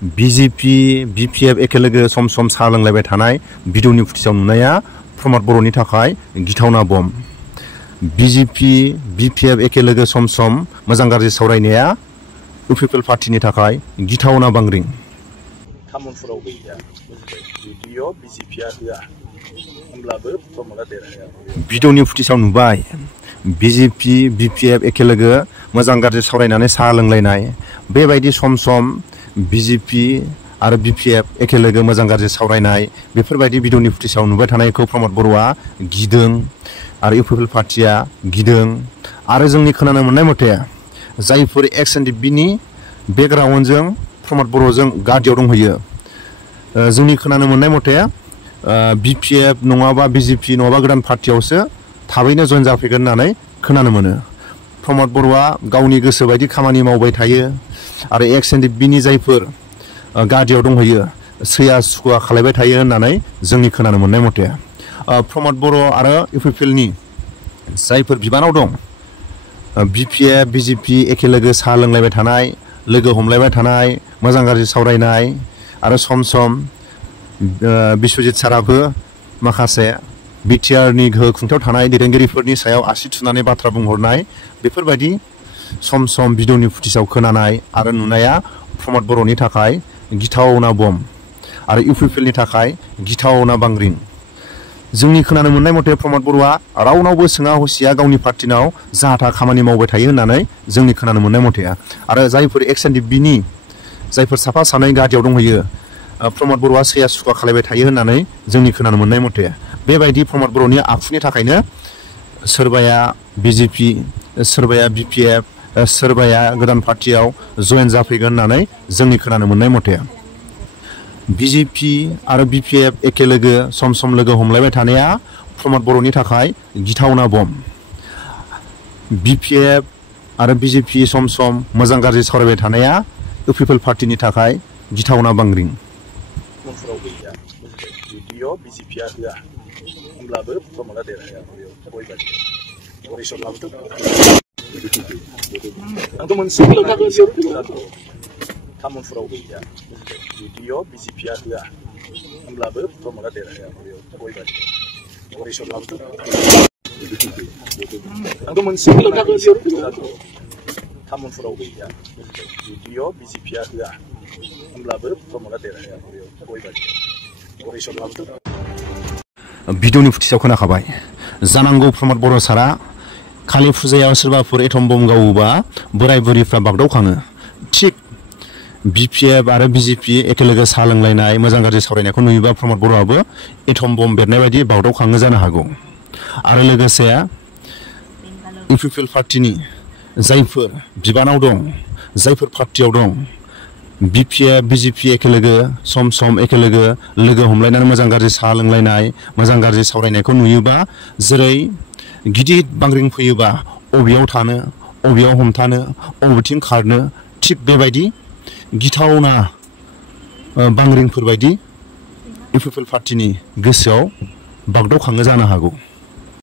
BJP BPF एखेलोगो सम सम साहा लोंलायबाय थानाय भिडिअनि फुटेजाव नुनाया प्रमद बर'नि थाखाय गिथावना बम। BJP BPF एखेलोगो सम सम मोजां गाज्रि सावरायनाया UPL पार्टीनि थाखाय गिथावना बांग्रिं। खामानिफोराव गैया भिडिअ BJPआ होआ होमब्लाबो प्रमदआ देरहाया। भिडिअनि फुटेजाव नुबाय BJP BPF एखेलोगो मोजां गाज्रि सावरायनानै साहा लोंलायनाय बेबायदि सम सम BJP आरो BPF एखेलोगो मोजां गाज्रि सावरायनाय बेफोरबायदि भिडिअनि फुटेजाव नुबाय थानायखौ प्रमद बर'आ गिदों आरो UPL पार्टीया गिदों आरो जोंनि खोनानो मोननाय मथे जायफोर एक्स-एन-डि-बिनि बेकग्राउन्डजों प्रमद बर'जों गादियाव दंहैयो जोंनि खोनानो मोननाय मथे BPF नङाबा BJP नङाबा गोदान पार्टीयावसो थाबैनो जइन जाफैगोन होननानै खोनानो मोनो। प्रमद बर'आ गावनि गोसो बायदि खामानि मावबाय थायो आरो एक्स-एन-डि-बिनि जायफोर गादियाव दंहैयो सैया सुखुवा खालायबाय थायो होननानै जोंनि खोनानो मोननाय मथे प्रमद बर' आरो UPLनि जायफोर बिबानाव दं BPF BJP एखेलोगो साहा लोंलायबाय थानाय लोगो हमलायबाय थानाय मोजां गाज्रि सावरायनाय आरो सम सम बिश्वजित साराबो माखासे बिटिआरनि गोहो खुंथायाव थानाय दैदेनगिरिफोरनि सायाव आसि थुनानै बाथ्रा बुंहरनाय बेफोरबायदि सम सम भिडिअनि फुटेजाव खोनानाय आरो नुनाया प्रमद बर'नि थाखाय गिथावना बम आरो UPLनि थाखाय गिथावना बांग्रिं। जोंनि खोनानो मोननाय मथे प्रमद बर'आ रावनावबो सोङा हसिया गावनि पार्टीनाव जाहा खामानि मावबाय थायो होननानै जोंनि खोनानो मोननाय मथे आरो जायफोर एक्स-एन-डि-बिनि जायफोर साफा सानै गादियाव दंहैयो प्रमद बर'आ सैया सुखुवा खालायबाय थायो होननानै जोंनि खोनानो मोननाय मथे बेबायदि प्रमद बर'नि आखुनि थाखायनो सोरबाया BJP सोरबाया BPF सोरबाया गोदान पार्टीयाव जइन जाफैगोन होननानै जोंनि खोनानो मोननाय मथे BJP आरो BPF एखेलोगो सम सम लोगो हमलायबाय थानाया प्रमद बर'नि थाखाय गिथावना बम। BPF आरो BJP सम सम मोजां गाज्रि सावरायबाय थानाया UPL पार्टीनि थाखाय गिथावना बांग्रिं। खामानिफोराव गैया भिडिअ BJPआ होआ होमब्लाबो प्रमदआ देरहाया आंथ' मोनसे खामानिफोराव गैया भिडिअ BJPआ होआ होमब्लाबो प्रमदआ देरहाया आंथ' मोनसे खामानिफोराव गैया भिडिअ BJPआ होआ होमब्लाबो प्रमदआ देरहाया भिडिअनि फुटेजाव खोनाखाबाय जानांगौ प्रमद बर' सारा कालि फुजायाव सोरबाफोर एटम बम गावोबा बोराय बुरिफ्रा बागदावखाङो थिग BPF आरो BJP एखेलोगो साहा लोंलायनाय मोजां गाज्रि सावरायनायखौ नुयोबा प्रमद बर'आबो एटम बम बेरनाय बायदि बागदावखाङो जानो हागौ आरो लोगोसे UPL पार्टीनि जायफोर बिबानाव दं जायफोर पार्टीयाव दं BPF BJP एखेलोगो सम सम एखेलोगो लोगो हमलायनानै मोजां गाज्रि साहा लोंलायनाय मोजां गाज्रि सावरायनायखौ नुयोबा जेरै गिदिर बांग्रिं फैयोबा अबेयाव थानो अबेयाव हमथानो अबेथिं खारनो थिग बेबायदि गिथावना बांग्रिंफोर बायदि UPL पार्टीनि गोसोआव बागदावखाङो जानो हागौ।